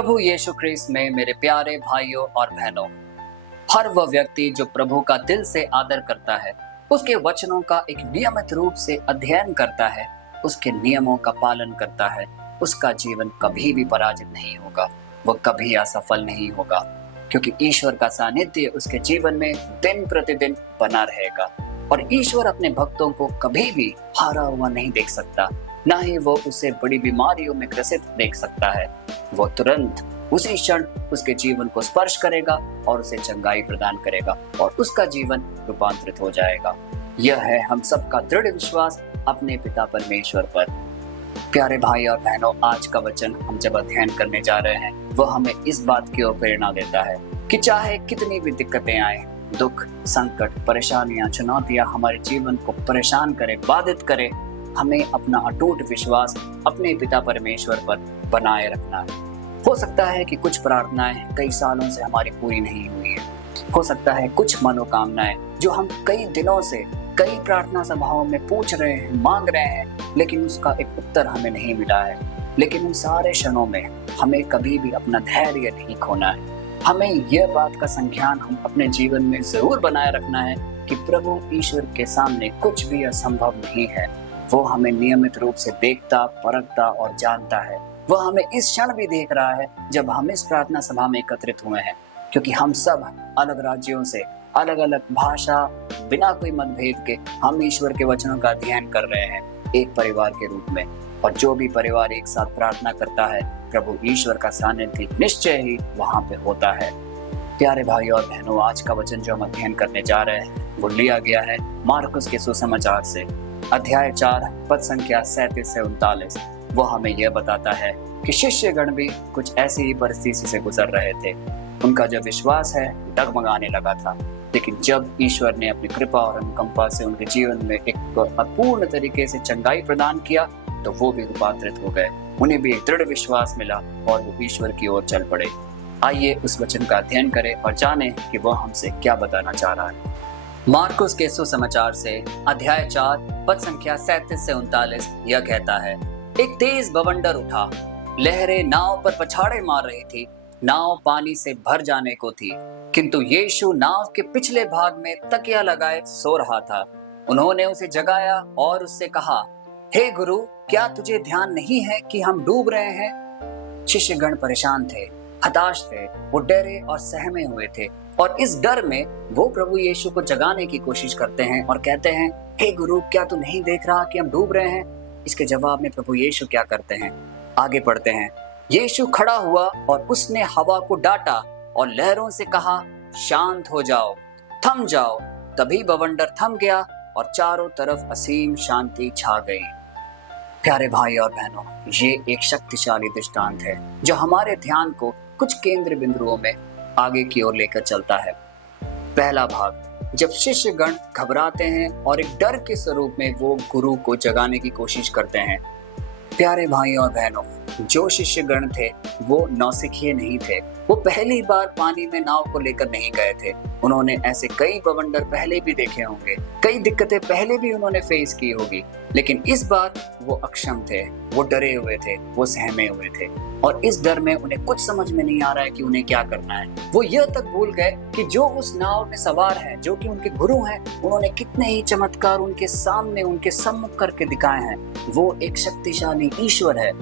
प्रभु यीशु ख्रीस्त में मेरे प्यारे भाइयों और बहनों, हर वह व्यक्ति जो प्रभु का दिल से आदर करता है, उसके वचनों का एक नियमित रूप से अध्ययन करता है, उसके नियमों का पालन करता है, उसका जीवन कभी भी पराजित नहीं होगा, वह कभी असफल नहीं होगा, क्योंकि ईश्वर का सानिध्य उसके जीवन में दिन प्रतिदिन बना रहेगा। और ईश्वर अपने भक्तों को कभी भी हारा हुआ नहीं देख सकता, ना ही वो उसे बड़ी बीमारियों में ग्रसित देख सकता है। वो तुरंत उसी क्षण उसके जीवन को स्पर्श करेगा और उसे चंगाई प्रदान करेगा और उसका जीवन रूपांतरित हो जाएगा। यह है हम सबका दृढ़ विश्वास अपने पिता परमेश्वर पर। प्यारे भाई और बहनों, आज का वचन हम जब अध्ययन करने जा रहे हैं, वह हमें इस बात की ओर प्रेरणा देता है कि चाहे कितनी भी दिक्कतें आए, दुख, संकट, परेशानियां, चुनौतियां हमारे जीवन को परेशान करे, बाधित करे, हमें अपना अटूट विश्वास अपने पिता परमेश्वर पर बनाए रखना है। हो सकता है कि कुछ प्रार्थनाएं कई सालों से हमारी पूरी नहीं हुई है। हो सकता है कुछ मनोकामनाएं जो हम कई दिनों से कई प्रार्थना सभाओं में पूछ रहे हैं, मांग रहे हैं, लेकिन उसका एक उत्तर हमें नहीं मिला है। लेकिन उन सारे क्षणों में हमें कभी भी अपना धैर्य नहीं खोना है। हमें यह बात का संज्ञान हम अपने जीवन में जरूर बनाए रखना है कि प्रभु ईश्वर के सामने कुछ भी असंभव नहीं है। वो हमें नियमित रूप से देखता, परखता और जानता है। वह हमें इस क्षण भी देख रहा है जब हम इस प्रार्थना सभा में एकत्रित हुए हैं, क्योंकि हम सब अलग राज्यों से, अलग अलग भाषा, बिना कोई मतभेद के हम ईश्वर के वचनों का अध्ययन कर रहे हैं एक परिवार के रूप में। और जो भी परिवार एक साथ प्रार्थना करता है, प्रभु ईश्वर का सानिध्य निश्चय ही वहां पे होता है। प्यारे भाई और बहनों, आज का वचन जो हम अध्ययन करने जा रहे हैं वो लिया गया है मार्कुस के सुसमाचार से, अध्याय 4 पद संख्या 37 से 39। वो हमें यह बताता है कि शिष्यगण भी कुछ ऐसी ही परिस्थिति से गुजर रहे थे। उनका जो विश्वास है डगमगाने लगा था, लेकिन जब ईश्वर ने अपनी कृपा और अनुकंपा से उनके जीवन में एक अपूर्ण तरीके से चंगाई प्रदान किया, तो वो भी रूपांतरित हो गए। उन्हें भी एक दृढ़ विश्वास मिला और वो ईश्वर की ओर चल पड़े। आइए उस वचन का अध्ययन करें और जानें कि वह हमसे क्या बताना चाह रहा है। मार्कुस के सुसमाचार से अध्याय 4 पद संख्या 37 से 39 यह कहता है, एक तेज बवंडर उठा, लहरें नाव पर पछाड़े मार रही थी, नाव पानी से भर जाने को थी, किंतु यीशु नाव के पिछले भाग में तकिया लगाए सो रहा था। उन्होंने उसे जगाया और उससे कहा, हे गुरु, क्या तुझे ध्यान नहीं है कि हम डूब रहे हैं? शिष्यगण परेशान थे, हताश थे, वो डरे और सहमे हुए थे, और इस डर में वो प्रभु यीशु को जगाने की कोशिश करते हैं और कहते हैं, हे गुरु, क्या तू नहीं देख रहा कि हम डूब रहे हैं? इसके जवाब में प्रभु यीशु क्या करते हैं? आगे पढ़ते हैं। यीशु खड़ा हुआ और उसने हवा को डांटा और लहरों से कहा, शांत हो जाओ, थम जाओ। तभी बवंडर थम गया और चारों तरफ असीम शांति छा गई। प्यारे भाई और बहनों, ये एक शक्तिशाली दृष्टांत है जो हमारे ध्यान को कुछ केंद्र बिंदुओं में आगे की ओर लेकर चलता है। पहला भाग, जब शिष्यगण घबराते हैं और एक डर के स्वरूप में वो गुरु को जगाने की कोशिश करते हैं। प्यारे भाई और बहनों, जो शिष्यगण थे वो नौसिखिए नहीं थे। वो पहली बार पानी में नाव को लेकर नहीं गए थे। उन्होंने ऐसे कई बवंडर पहले भी देखे होंगे, कई दिक्कतें पहले भी उन्होंने फेस की होगी, लेकिन इस बार वो अक्षम थे, वो डरे हुए थे, वो सहमे हुए थे, और इस डर में उन्हें कुछ समझ में नहीं आ रहा है कि उन्हें क्या करना है। वो यह तक भूल गए कि जो उस नाव में सवार हैं, जो कि उनके गुरु हैं, उन्होंने कितने ही चमत्कार उनके सामने, उनके सम्मुख करके दिखाए हैं। वो एक शक्तिशाली ईश्वर है।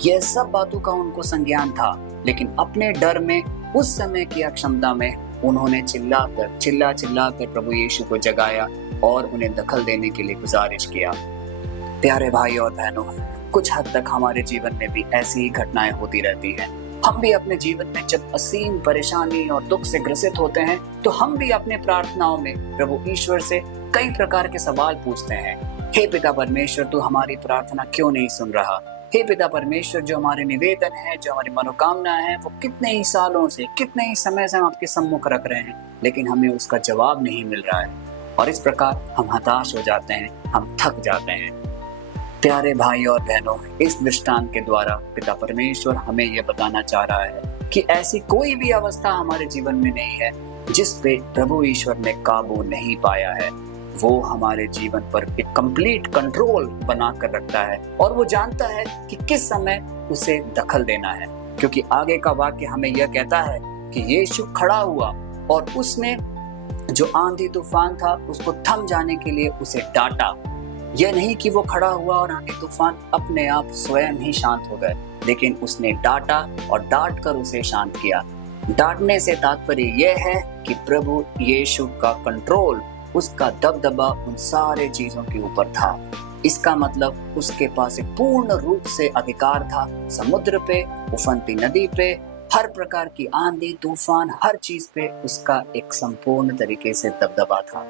यह सब बातों का उनको संज्ञान था, लेकिन अपने डर में, उस समय की अक्षमता में, उन्होंने चिल्ला कर प्रभु यीशु को जगाया और उन्हें दखल देने के लिए गुजारिश किया। प्यारे भाई और बहनों, कुछ हद तक हमारे जीवन में भी ऐसी ही घटनाएं होती रहती हैं। हम भी अपने जीवन में जब असीम परेशानी और दुख से ग्रसित होते हैं, तो हम भी अपने प्रार्थनाओं में प्रभु ईश्वर से कई प्रकार के सवाल पूछते हैं। हे पिता परमेश्वर, तू हमारी प्रार्थना क्यों नहीं सुन रहा? हे पिता परमेश्वर, जो हमारे निवेदन है, जो हमारी मनोकामना है, वो कितने ही सालों से, कितने ही समय से हम आपके सम्मुख रख रहे हैं, लेकिन हमें उसका जवाब नहीं मिल रहा है। और इस प्रकार हम हताश हो जाते हैं, हम थक जाते हैं। प्यारे भाई और बहनों, इस दृष्टांत के द्वारा पिता परमेश्वर हमें यह बताना चाह रहा है कि ऐसी कोई भी अवस्था हमारे जीवन में नहीं है जिस पे प्रभु ईश्वर ने काबू नहीं पाया है। वो हमारे जीवन पर एक कंप्लीट कंट्रोल बना कर रखता है और वो जानता है कि किस समय उसे दखल देना है। क्योंकि आगे का वाक्य हमें यह कहता है कि यीशु खड़ा हुआ और उसने जो आंधी तूफान था उसको थम जाने के लिए उसे डांटा। यह नहीं कि वो खड़ा हुआ और आंधी तूफान अपने आप स्वयं ही शांत हो गए, लेकिन उसने डांटा और डांट कर उसे शांत किया। डांटने से तात्पर्य यह है कि प्रभु यीशु का कंट्रोल, उसका दबदबा उन सारे चीजों के ऊपर था। इसका मतलब उसके पास एक पूर्ण रूप से अधिकार था समुद्र पे, उफनती नदी पे, हर प्रकार की आंधी तूफान, हर चीज पे उसका एक संपूर्ण तरीके से दबदबा था।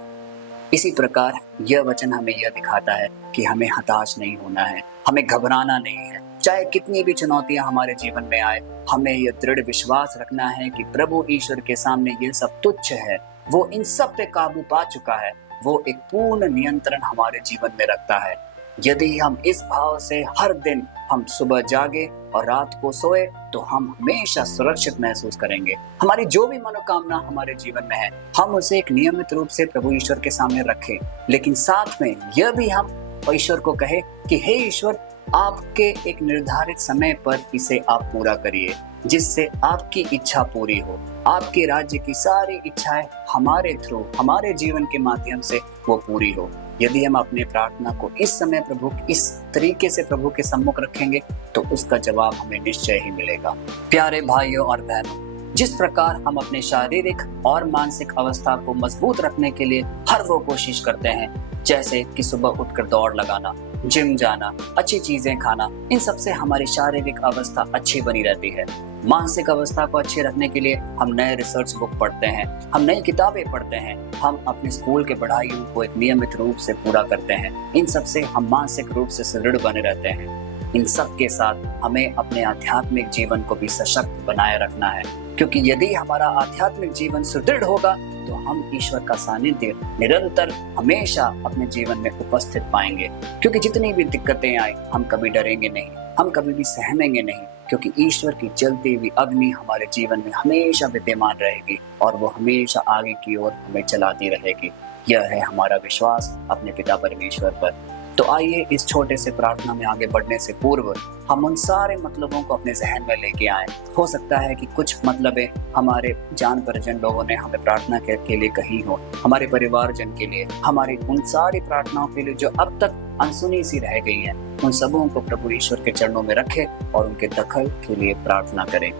इसी प्रकार यह वचन हमें यह दिखाता है कि हमें हताश नहीं होना है, हमें घबराना नहीं है। चाहे कितनी भी चुनौतियां हमारे जीवन में आए, हमें यह दृढ़ विश्वास रखना है कि प्रभु ईश्वर के सामने यह सब तुच्छ है। वो इन सब पे काबू पा चुका है, वो एक पूर्ण नियंत्रण हमारे जीवन में रखता है। यदि हम इस भाव से हर दिन हम सुबह जागे और रात को सोए तो हम हमेशा सुरक्षित महसूस करेंगे। हमारी जो भी मनोकामना हमारे जीवन में है, हम उसे एक नियमित रूप से प्रभु ईश्वर के सामने रखें, लेकिन साथ में यह भी हम ईश्वर को कहे कि हे ईश्वर, आपके एक निर्धारित समय पर इसे आप पूरा करिए, जिससे आपकी इच्छा पूरी हो, आपके राज्य की सारी इच्छाएं हमारे थ्रू, हमारे जीवन के माध्यम से वो पूरी हो। यदि हम अपने प्रार्थना को इस समय प्रभु इस तरीके से प्रभु के सम्मुख रखेंगे तो उसका जवाब हमें निश्चय ही मिलेगा। प्यारे भाइयों और बहनों, जिस प्रकार हम अपने शारीरिक और मानसिक अवस्था को मजबूत रखने के लिए हर वो कोशिश करते हैं, जैसे कि सुबह उठकर दौड़ लगाना, जिम जाना, अच्छी चीजें खाना, इन सब से हमारी शारीरिक अवस्था अच्छी बनी रहती है। मानसिक अवस्था को अच्छी रखने के लिए हम नए रिसर्च बुक पढ़ते हैं, हम नई किताबें पढ़ते हैं, हम अपने स्कूल के पढ़ाइयों को एक नियमित रूप से पूरा करते हैं। इन सब से हम मानसिक रूप से सुदृढ़ बने रहते हैं। इन सब के साथ हमें अपने आध्यात्मिक जीवन को भी सशक्त बनाए रखना है, क्योंकि यदि हमारा आध्यात्मिक जीवन सुदृढ़ होगा तो हम ईश्वर का सानिध्य निरंतर हमेशा अपने जीवन में उपस्थित पाएंगे। क्योंकि जितनी भी दिक्कतें आए, हम कभी डरेंगे नहीं, हम कभी भी सहमेंगे नहीं, क्योंकि ईश्वर की जलती हुई अग्नि हमारे जीवन में हमेशा विद्यमान रहेगी और वो हमेशा आगे की ओर हमें चलाती रहेगी। यह है हमारा विश्वास अपने पिता परमेश्वर पर। तो आइए इस छोटे से प्रार्थना में आगे बढ़ने से पूर्व हम उन सारे मतलबों को अपने जहन में लेके आए। हो सकता है कि कुछ मतलबें हमारे जान परिजन लोगों ने हमें प्रार्थना के लिए कही हो, हमारे परिवारजन के लिए, हमारी उन सारी प्रार्थनाओं के लिए जो अब तक अनसुनी सी रह गई हैं, उन सबों को प्रभु ईश्वर के चरणों में रखें और उनके दखल के लिए प्रार्थना करें।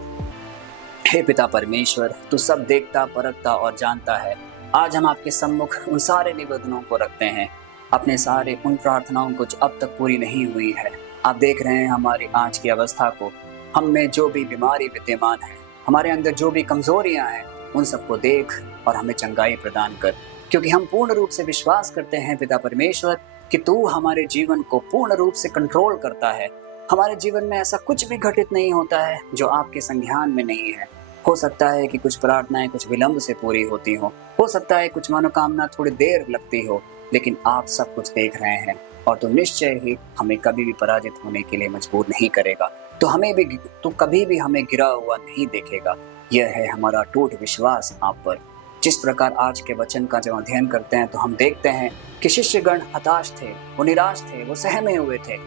हे पिता परमेश्वर, तू सब देखता, परखता और जानता है। आज हम आपके सम्मुख उन सारे निवेदनों को रखते हैं, अपने सारे उन प्रार्थनाओं को जो अब तक पूरी नहीं हुई है। आप देख रहे हैं हमारी आज की अवस्था को, हम में जो भी बीमारी विद्यमान है, हमारे अंदर जो भी कमजोरियां हैं, उन सबको देख और हमें चंगाई प्रदान कर, क्योंकि हम पूर्ण रूप से विश्वास करते हैं पिता परमेश्वर कि तू हमारे जीवन को पूर्ण रूप से कंट्रोल करता है। हमारे जीवन में ऐसा कुछ भी घटित नहीं होता है जो आपके संज्ञान में नहीं है। हो सकता है कि कुछ प्रार्थनाएं कुछ विलंब से पूरी होती हो सकता है कुछ मनोकामना थोड़ी देर लगती हो, लेकिन आप सब कुछ देख रहे हैं और तो निश्चय ही हमें कभी भी पराजित होने के लिए मजबूर नहीं करेगा। तो कभी भी हमें गिरा हुआ नहीं देखेगा। यह है हमारा अटूट विश्वास आप पर। जिस प्रकार आज के वचन का जब अध्ययन करते हैं तो हम देखते हैं कि शिष्यगण हताश थे, वो निराश थे, वो सहमे हुए थे।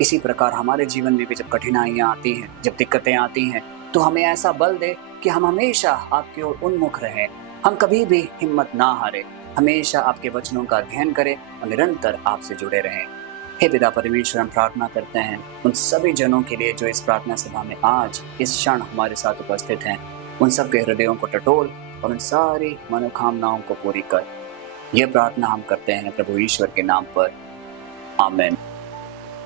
इसी प्रकार हमारे जीवन में भी जब कठिनाइयां आती हैं, जब दिक्कतें आती हैं, तो हमें ऐसा बल दे कि हम हमेशा आपकी ओर उन्मुख रहें, हम कभी भी हिम्मत ना हारे, हमेशा आपके वचनों का अध्ययन करें और निरंतर आपसे जुड़े रहें। हे पिता परमेश्वर, हम प्रार्थना करते हैं उन सभी जनों के लिए जो इस प्रार्थना सभा में आज इस क्षण हमारे साथ उपस्थित हैं। उन सब के हृदयों को टटोल और उन सारी मनोकामनाओं को पूरी कर। यह प्रार्थना हम करते हैं प्रभु ईश्वर के नाम पर, आमीन।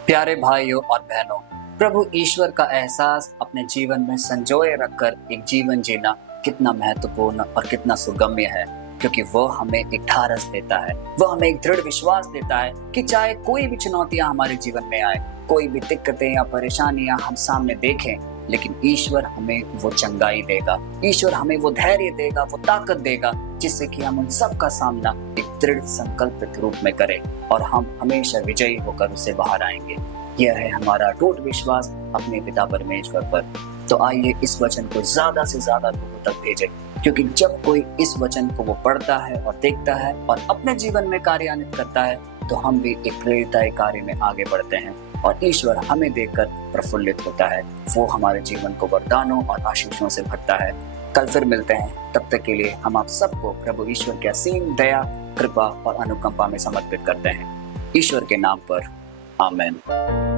प्यारे भाइयों और बहनों, प्रभु ईश्वर का एहसास अपने जीवन में संजोए रखकर एक जीवन जीना कितना महत्वपूर्ण और कितना सुगम्य है, क्योंकि वो हमें एक ढारस देता है, वो हमें एक दृढ़ विश्वास देता है कि चाहे कोई भी चुनौतियां हमारे जीवन में आए, कोई भी दिक्कतें या परेशानियां हम सामने देखें, लेकिन ईश्वर हमें वो चंगाई देगा, ईश्वर हमें वो धैर्य देगा, वो ताकत देगा, जिससे कि हम उन सब का सामना एक दृढ़ संकल्पित रूप में करें और हम हमेशा विजयी होकर उससे बाहर आएंगे। यह है हमारा अटूट विश्वास अपने पिता परमेश्वर पर। तो आइए इस वचन को ज्यादा से ज्यादा लोगों तक भेजें, क्योंकि जब कोई इस वचन को वो पढ़ता है और देखता है और अपने जीवन में कार्यान्वित करता है, तो हम भी एक प्रेरिताई कार्य में आगे बढ़ते हैं। और ईश्वर हमें देखकर प्रफुल्लित होता है। वो हमारे जीवन को वरदानों और आशीषों से भरता है। कल फिर मिलते हैं, तब तक के लिए हम आप सबको प्रभु ईश्वर की असीम दया, कृपा और अनुकंपा में समर्पित करते हैं। ईश्वर के नाम पर आमीन।